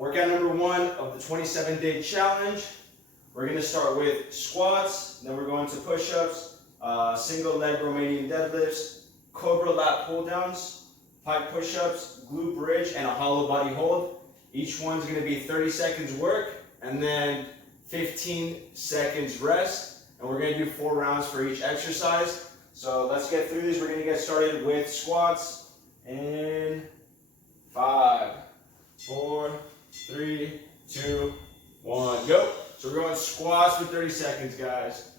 Workout number 1 of the 27-day challenge. We're going to start with squats, then we're going to push-ups, single leg Romanian deadlifts, COBRA lat pull-downs, pike push-ups, glute bridge, and a hollow body hold. Each one's going to be 30 seconds work, and then 15 seconds rest. And we're going to do 4 rounds for each exercise. So let's get through these. We're going to get started with squats in 5, 4, 3, 2, 1, go. So we're going squats for 30 seconds, guys.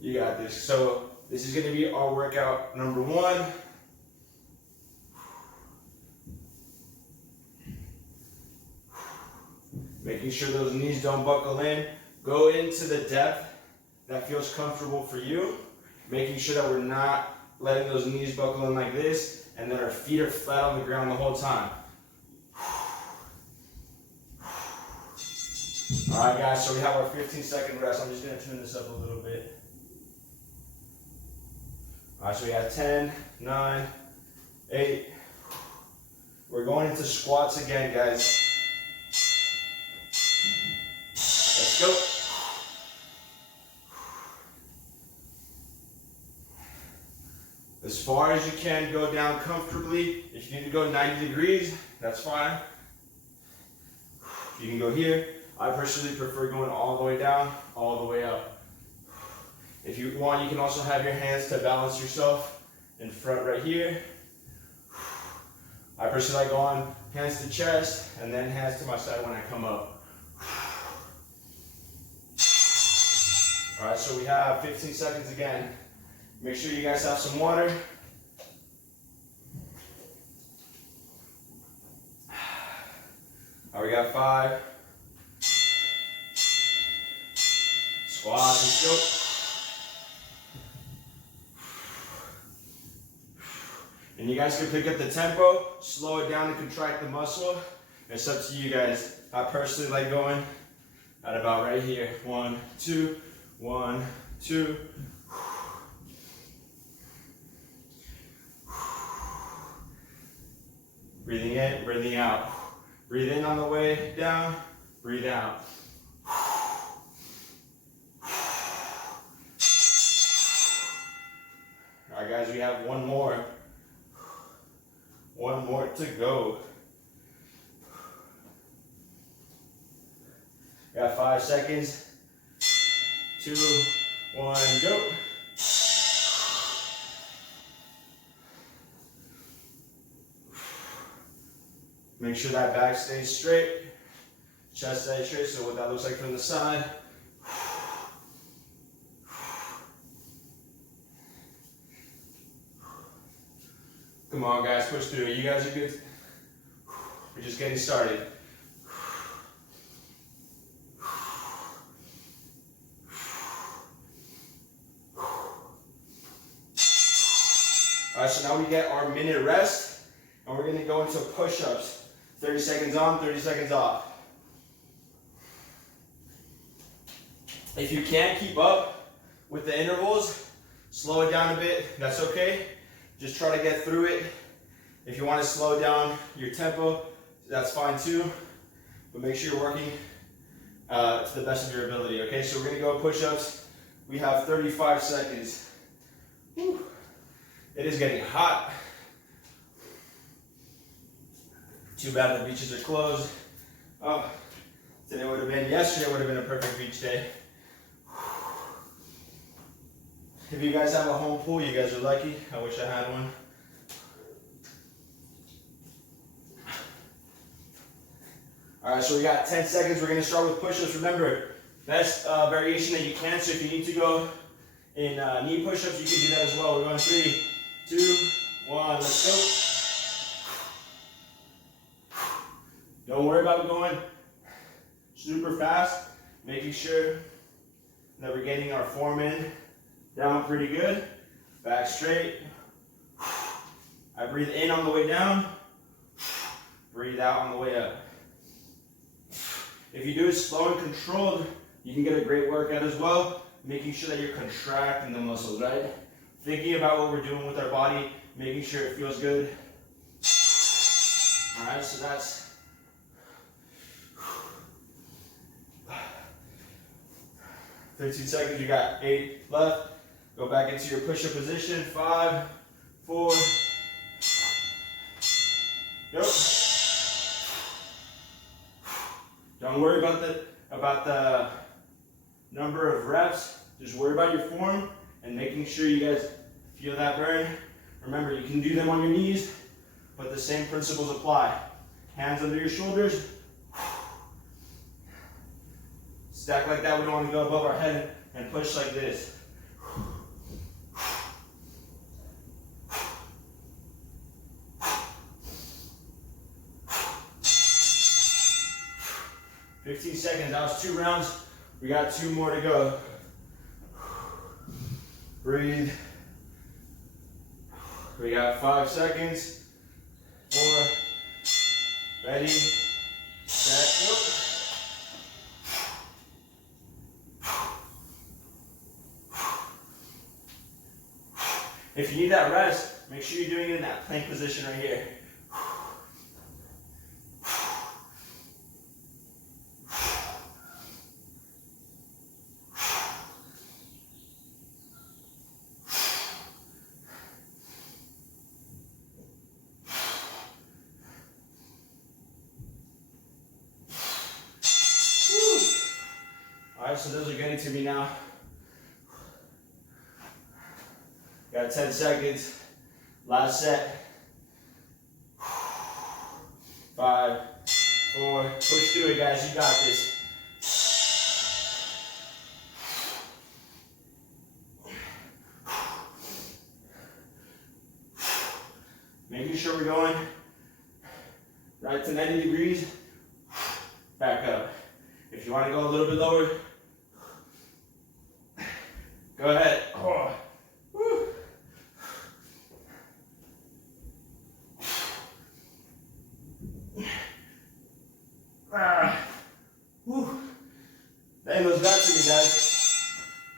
You got this. So this is going to be our workout number 1. Making sure those knees don't buckle in. Go into the depth that feels comfortable for you. Making sure that we're not letting those knees buckle in like this, and that our feet are flat on the ground the whole time. All right, guys, so we have our 15-second rest. I'm just going to turn this up a little bit. All right, so we have 10, 9, 8. We're going into squats again, guys. Let's go. As far as you can, go down comfortably. If you need to go 90 degrees, that's fine. You can go here. I personally prefer going all the way down, all the way up. If you want, you can also have your hands to balance yourself in front right here. I personally like going hands to chest and then hands to my side when I come up. All right, so we have 15 seconds again. Make sure you guys have some water. All right, we got 5. Squats, let's go. And you guys can pick up the tempo, slow it down and contract the muscle. It's up to you guys. I personally like going at about right here. 1, 2, 1, 2. Breathing in, breathing out. Breathe in on the way down, breathe out. All right, guys, we have one more. One more to go. Got 5 seconds. 2, 1, go. Make sure that back stays straight, chest stays straight, so what that looks like from the side. Come on, guys, push through it. You guys are good. We're just getting started. All right, so now we get our minute rest, and we're gonna go into push-ups. 30 seconds on, 30 seconds off. If you can't keep up with the intervals, slow it down a bit, that's okay. Just try to get through it. If you want to slow down your tempo, that's fine too. But make sure you're working to the best of your ability, okay? So we're gonna go push-ups. We have 35 seconds. Whew. It is getting hot. Too bad the beaches are closed. Oh, yesterday would have been a perfect beach day. If you guys have a home pool, you guys are lucky. I wish I had one. All right, so we got 10 seconds. We're gonna start with push-ups. Remember, best variation that you can. So if you need to go in knee push-ups, you can do that as well. We're going 3, 2, 1, let's go. Don't worry about going super fast, making sure that we're getting our form in down pretty good. Back straight. I breathe in on the way down, breathe out on the way up. If you do it slow and controlled, you can get a great workout as well, making sure that you're contracting the muscles, right? Thinking about what we're doing with our body, making sure it feels good. All right, so that's 15 seconds. You got 8 left. Go back into your push-up position. 5, 4. Go. Don't worry about the number of reps. Just worry about your form and making sure you guys feel that burn. Remember, you can do them on your knees, but the same principles apply. Hands under your shoulders. Stack like that. We don't want to go above our head and push like this. 15 seconds. That was 2 rounds. We got 2 more to go. Breathe. We got 5 seconds. 4. Ready. Set. Go. If you need that rest, make sure you're doing it in that plank position right here. Alright, so those are getting to me now. Got 10 seconds. Last set. 5, 4. Push through it, guys. You got this. Making sure we're going right to 90 degrees. Back up. If you want to go a little bit lower, go ahead. Oh. Woo. Woo. That was that to me, guys.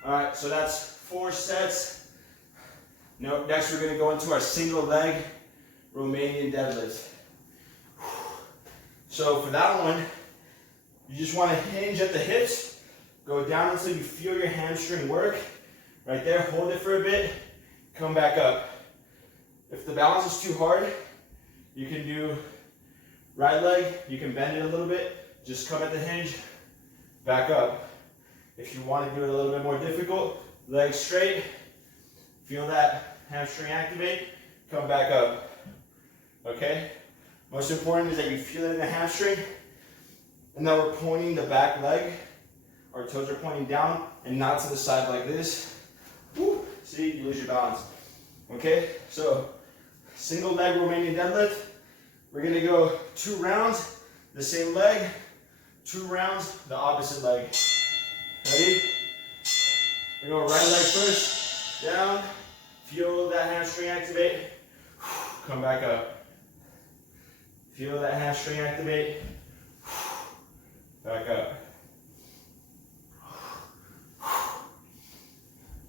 Alright, so that's 4 sets. Next we're going to go into our single leg Romanian deadlift. So for that one, you just want to hinge at the hips, go down until you feel your hamstring work. Right there, hold it for a bit, come back up. If the balance is too hard, you can do right leg, you can bend it a little bit, just come at the hinge, back up. If you want to do it a little bit more difficult, legs straight, feel that hamstring activate, come back up. Okay? Most important is that you feel it in the hamstring, and that we're pointing the back leg. Our toes are pointing down and not to the side like this. Woo. See, you lose your balance. Okay, so single leg Romanian deadlift. We're gonna go 2 rounds, the same leg, 2 rounds, the opposite leg. Ready? We're going right leg first, down, feel that hamstring activate, come back up. Feel that hamstring activate, back up.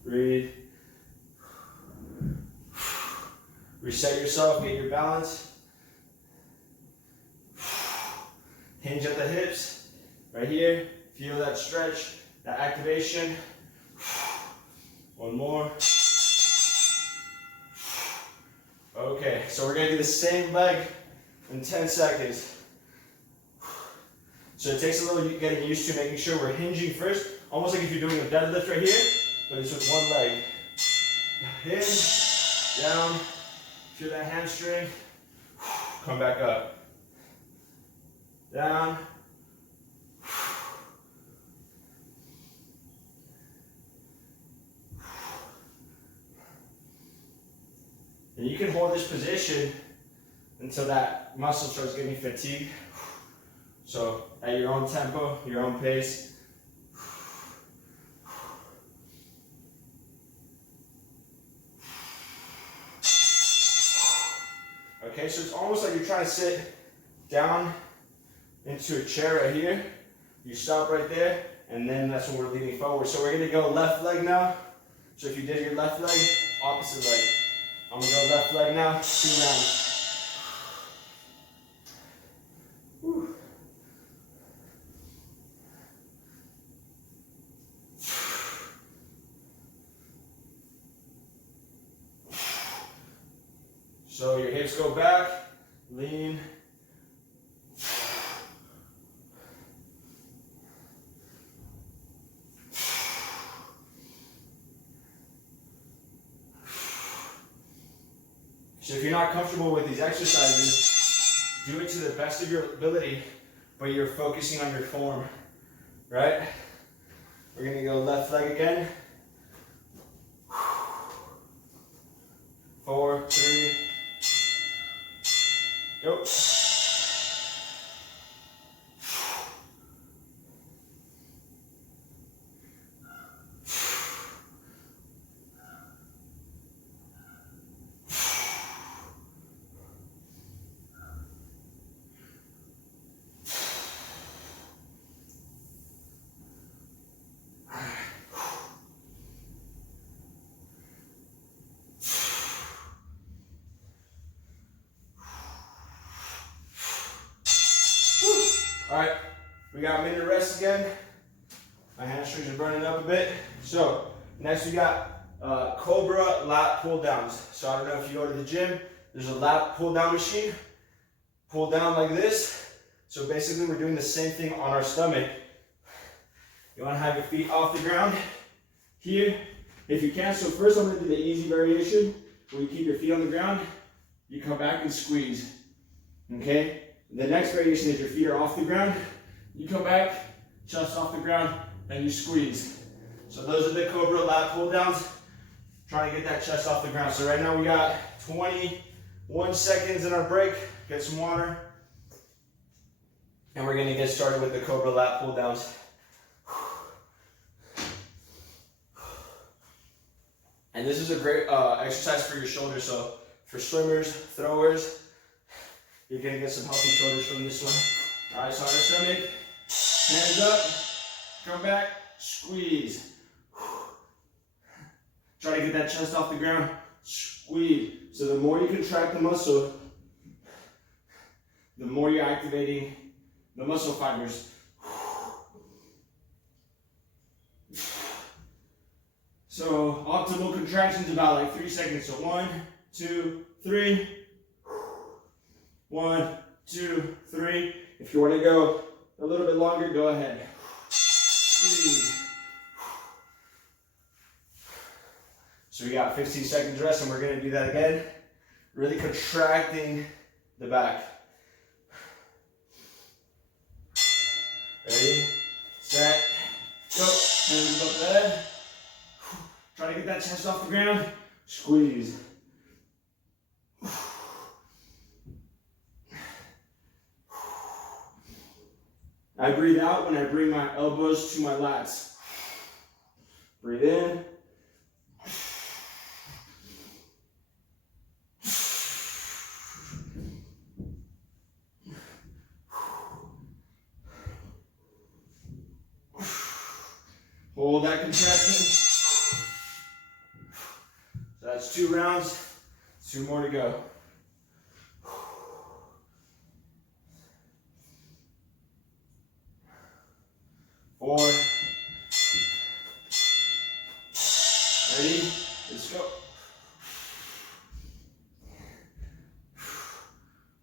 Breathe. Reset yourself, get your balance. Hinge at the hips, right here. Feel that stretch, that activation. 1 more. Okay, so we're gonna do the same leg in 10 seconds. So it takes a little getting used to making sure we're hinging first, almost like if you're doing a deadlift right here, but it's with 1 leg. Hinge, down, feel that hamstring, come back up. Down. And you can hold this position until that muscle starts getting fatigued. So at your own tempo, your own pace. Okay, so it's almost like you're trying to sit down into a chair right here. You stop right there, and then that's when we're leaning forward. So we're gonna go left leg now. So if you did your left leg, opposite leg. I'm gonna go left leg now, 2 rounds. So your hips go back, lean. So if you're not comfortable with these exercises, do it to the best of your ability, but you're focusing on your form, right? We're gonna go left leg again. 4, 3, go. All right, we got a minute rest again. My hamstrings are burning up a bit. So next we got COBRA lat pull downs. So I don't know if you go to the gym, there's a lat pull down machine. Pull down like this. So basically we're doing the same thing on our stomach. You want to have your feet off the ground here, if you can. So first I'm going to do the easy variation, where you keep your feet on the ground, you come back and squeeze, okay? The next variation is your feet are off the ground, you come back, chest off the ground, and you squeeze. So those are the COBRA lat pull downs, trying to get that chest off the ground. So right now we got 21 seconds in our break, get some water, and we're going to get started with the COBRA lat pull downs. And this is a great exercise for your shoulders. So for swimmers, throwers, you're gonna get some healthy shoulders from this one. All right, so on our stomach, hands up, come back, squeeze. Try to get that chest off the ground, squeeze. So the more you contract the muscle, the more you're activating the muscle fibers. So optimal contraction is about like 3 seconds. So 1, 2, 3. 1, 2, 3. If you want to go a little bit longer, go ahead. Squeeze. So we got 15 seconds rest, and we're going to do that again. Really contracting the back. Ready, set, go. Hands above the head. Try to get that chest off the ground. Squeeze. I breathe out when I bring my elbows to my lats. Breathe in. Hold that contraction. So that's 2 rounds, 2 more to go. 4. Ready? Let's go.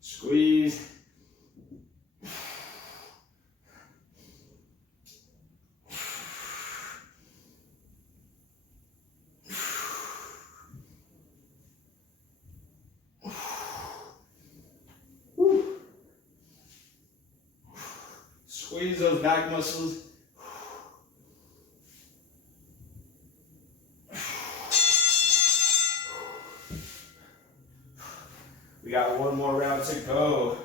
Squeeze. Squeeze those back muscles. We got 1 more round to go.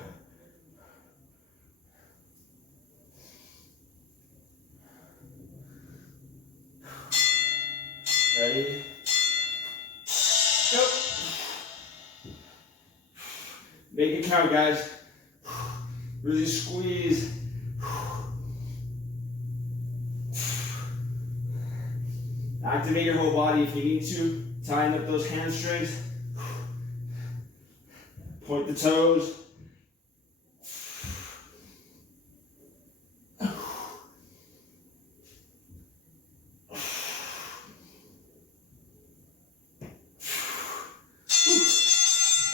Ready? Go. Make it count, guys. Really squeeze. Activate your whole body if you need to. Tying up those hamstrings. Point the toes.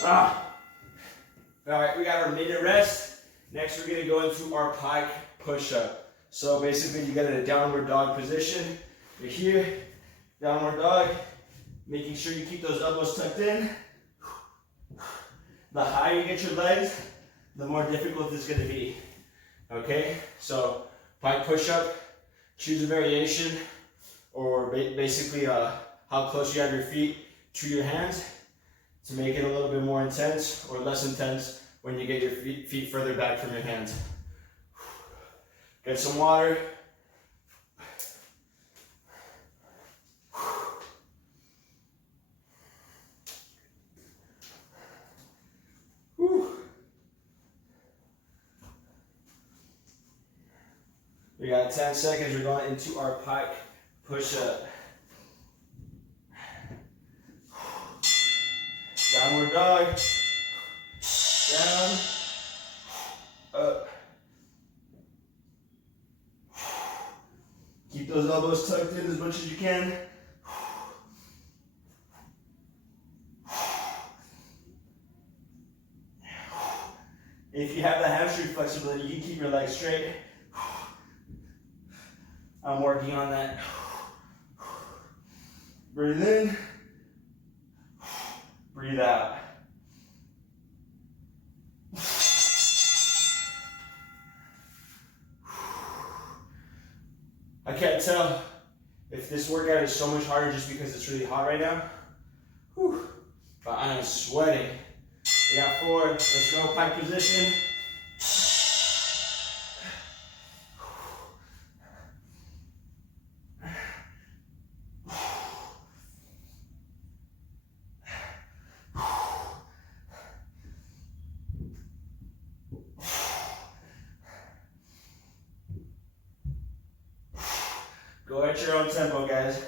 All right, we got our minute rest. Next, we're gonna go into our pike push-up. So basically, you get in a downward dog position. You're here, downward dog, making sure you keep those elbows tucked in. The higher you get your legs, the more difficult it's gonna be. Okay, so pike push-up, choose a variation, or basically how close you have your feet to your hands to make it a little bit more intense or less intense when you get your feet further back from your hands. Get some water. We got 10 seconds. We're going into our pike push-up. Downward dog. Down. Up. Keep those elbows tucked in as much as you can. If you have the hamstring flexibility, you can keep your legs straight. I'm working on that. Breathe in. Breathe out. I can't tell if this workout is so much harder just because it's really hot right now. Whew. But I am sweating. We got 4. Let's go. Pike position. Go at your own tempo, guys.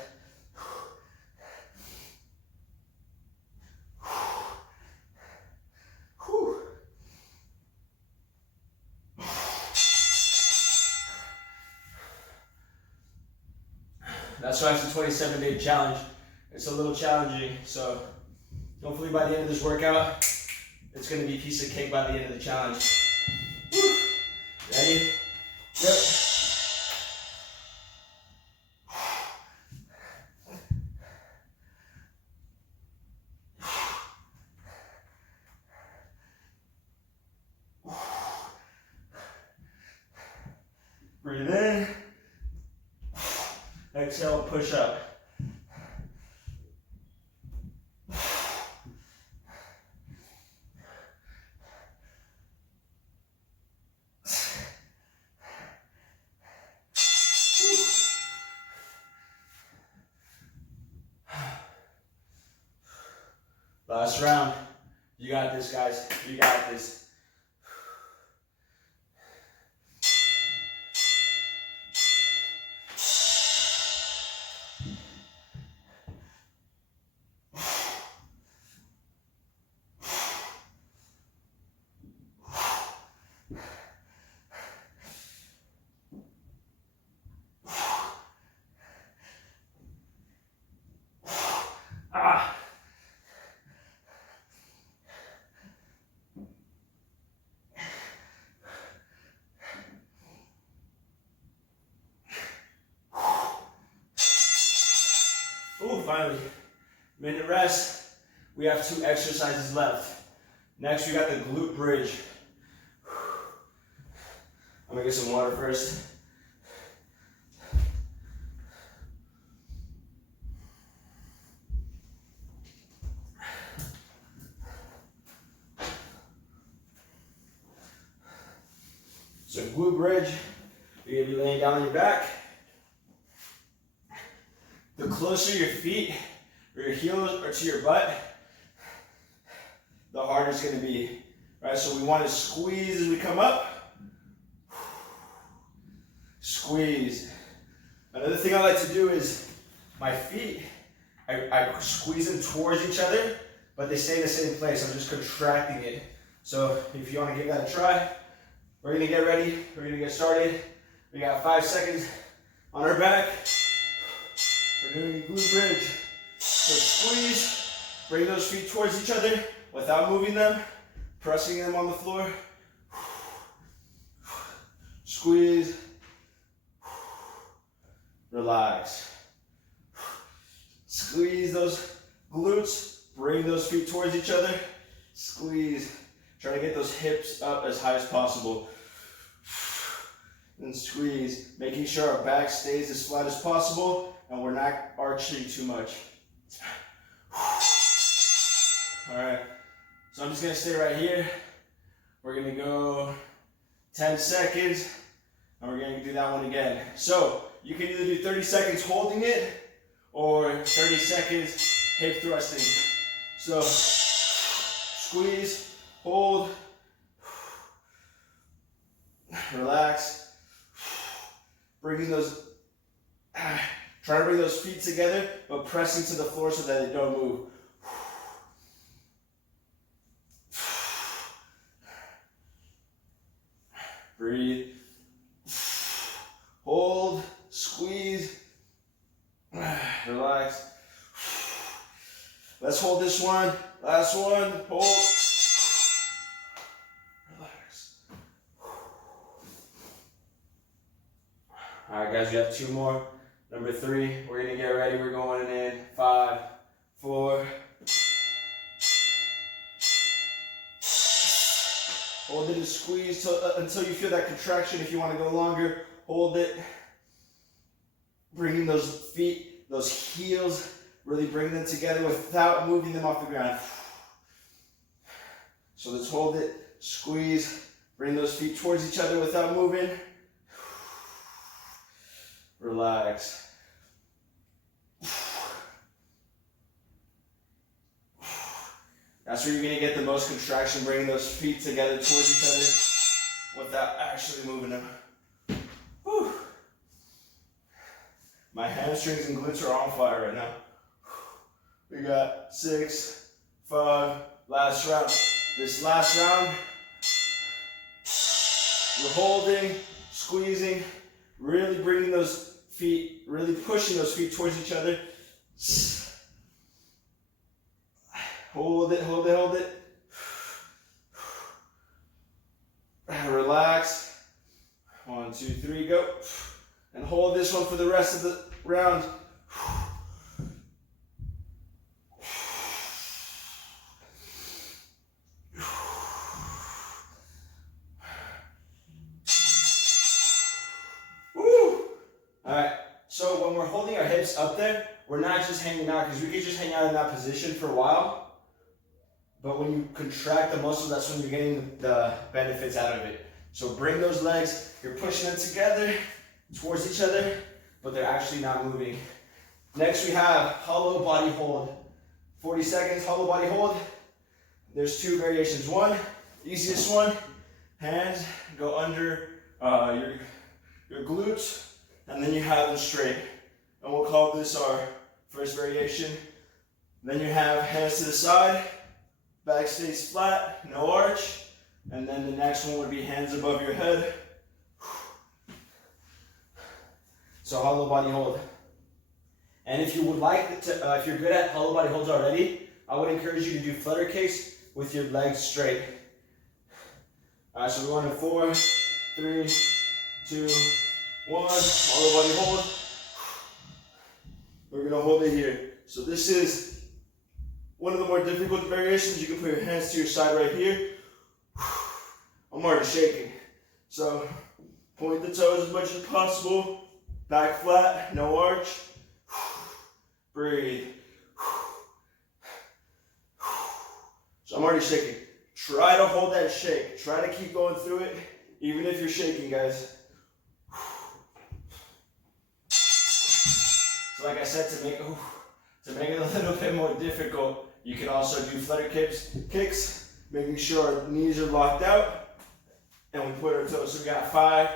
That's why it's a 27-day challenge. It's a little challenging, so hopefully by the end of this workout, it's going to be a piece of cake by the end of the challenge. Woo. Ready? Yep. Breathe in. Exhale, push up. Last round. You got this, guys. You got this. Ooh, finally. Minute rest. We have 2 exercises left. Next, we got the glute bridge. I'm gonna get some water first. So glute bridge, you're gonna be laying down on your back. The closer your feet or your heels are to your butt, the harder it's going to be. Right? So we want to squeeze as we come up. Squeeze. Another thing I like to do is my feet, I squeeze them towards each other, but they stay in the same place. I'm just contracting it. So if you want to give that a try, we're going to get ready. We're going to get started. We got 5 seconds on our back. We're doing a glute bridge. So squeeze, bring those feet towards each other without moving them, pressing them on the floor. Squeeze. Relax. Squeeze those glutes. Bring those feet towards each other. Squeeze. Try to get those hips up as high as possible. And squeeze. Making sure our back stays as flat as possible and we're not arching too much. Alright. So I'm just going to stay right here. We're going to go 10 seconds. And we're going to do that one again. So you can either do 30 seconds holding it or 30 seconds hip thrusting. So squeeze, hold, relax, bringing those, try to bring those feet together, but pressing to the floor so that they don't move. Breathe, hold, squeeze, relax. Let's hold this one. Last one. Hold. Relax. All right, guys, we have 2 more. Number 3, we're going to get ready. We're going in 5, 4. Hold it and squeeze until you feel that contraction. If you want to go longer, hold it. Bringing those feet, those heels, really bring them together without moving them off the ground. So let's hold it, squeeze, bring those feet towards each other without moving. Relax. That's where you're going to get the most contraction, bringing those feet together towards each other without actually moving them. Whew. My hamstrings and glutes are on fire right now. We got 6, 5, last round. This last round, we're holding, squeezing, really bringing those feet, really pushing those feet towards each other. Hold it, hold it, hold it. Relax. 1, 2, 3, go. And hold this one for the rest of the round. Alright, so when we're holding our hips up there, we're not just hanging out, because we could just hang out in that position for a while. But when you contract the muscle, that's when you're getting the benefits out of it. So bring those legs, you're pushing them together, towards each other, but they're actually not moving. Next we have hollow body hold. 40 seconds, hollow body hold. There's 2 variations. One, easiest one, hands go under your glutes, and then you have them straight. And we'll call this our first variation. Then you have hands to the side, back stays flat, no arch. And then the next one would be hands above your head. So hollow body hold. And if you would like to, if you're good at hollow body holds already, I would encourage you to do flutter kicks with your legs straight. All right, so we're going in 4, 3, 2, 1. Hollow body hold. We're gonna hold it here. So this is one of the more difficult variations. You can put your hands to your side right here. I'm already shaking. So point the toes as much as possible. Back flat, no arch. Breathe. So I'm already shaking. Try to hold that shake. Try to keep going through it, even if you're shaking, guys. So like I said, to make it a little bit more difficult, you can also do flutter kicks, making sure our knees are locked out, and we put our toes. So we got 5,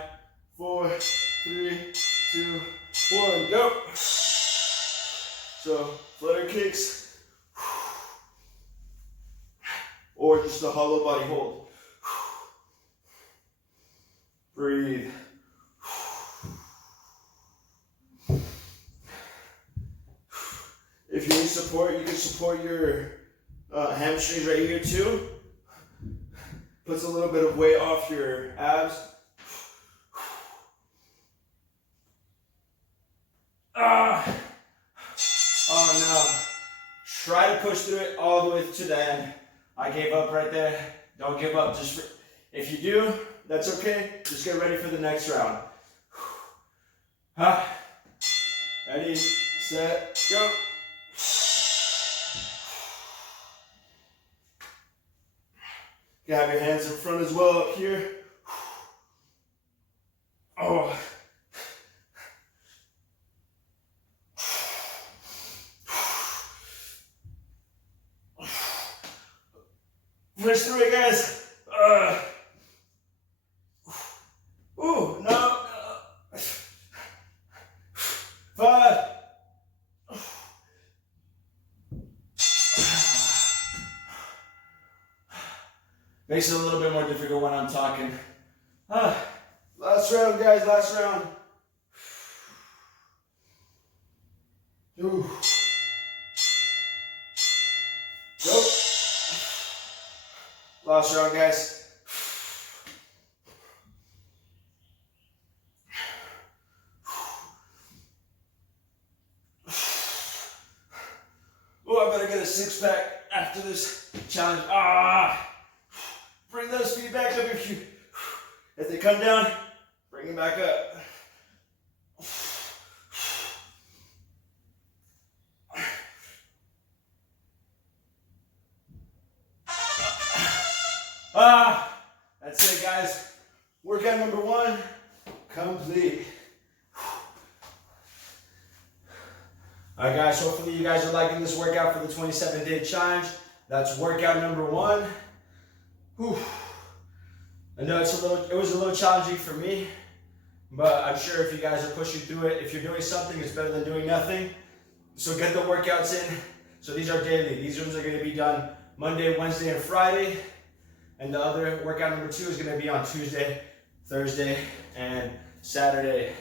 4, 3, 2, 1, go. So flutter kicks, or just a hollow body hold. Breathe. If you need support, you can support your hamstrings right here too. Puts a little bit of weight off your abs. Oh no. Try to push through it all the way to the end. I gave up right there. Don't give up. If you do, that's okay. Just get ready for the next round. Ready, set, go. You have your hands in front as well up here. Oh. Push through it, guys. Ooh, no. 5. Makes it a little bit more difficult when I'm talking. Last round, guys, last round. Ooh. Go. Last round, guys. Oh, I better get a six-pack after this challenge. Bring those feet back up if they come down, bring them back up. That's it, guys. Workout number 1 complete. Alright guys, hopefully you guys are liking this workout for the 27-day challenge. That's workout number 1. Whew. I know it was a little challenging for me, but I'm sure if you guys are pushing through it, if you're doing something, it's better than doing nothing. So get the workouts in. So these are daily. These ones are going to be done Monday, Wednesday, and Friday. And the other workout number 2 is going to be on Tuesday, Thursday, and Saturday.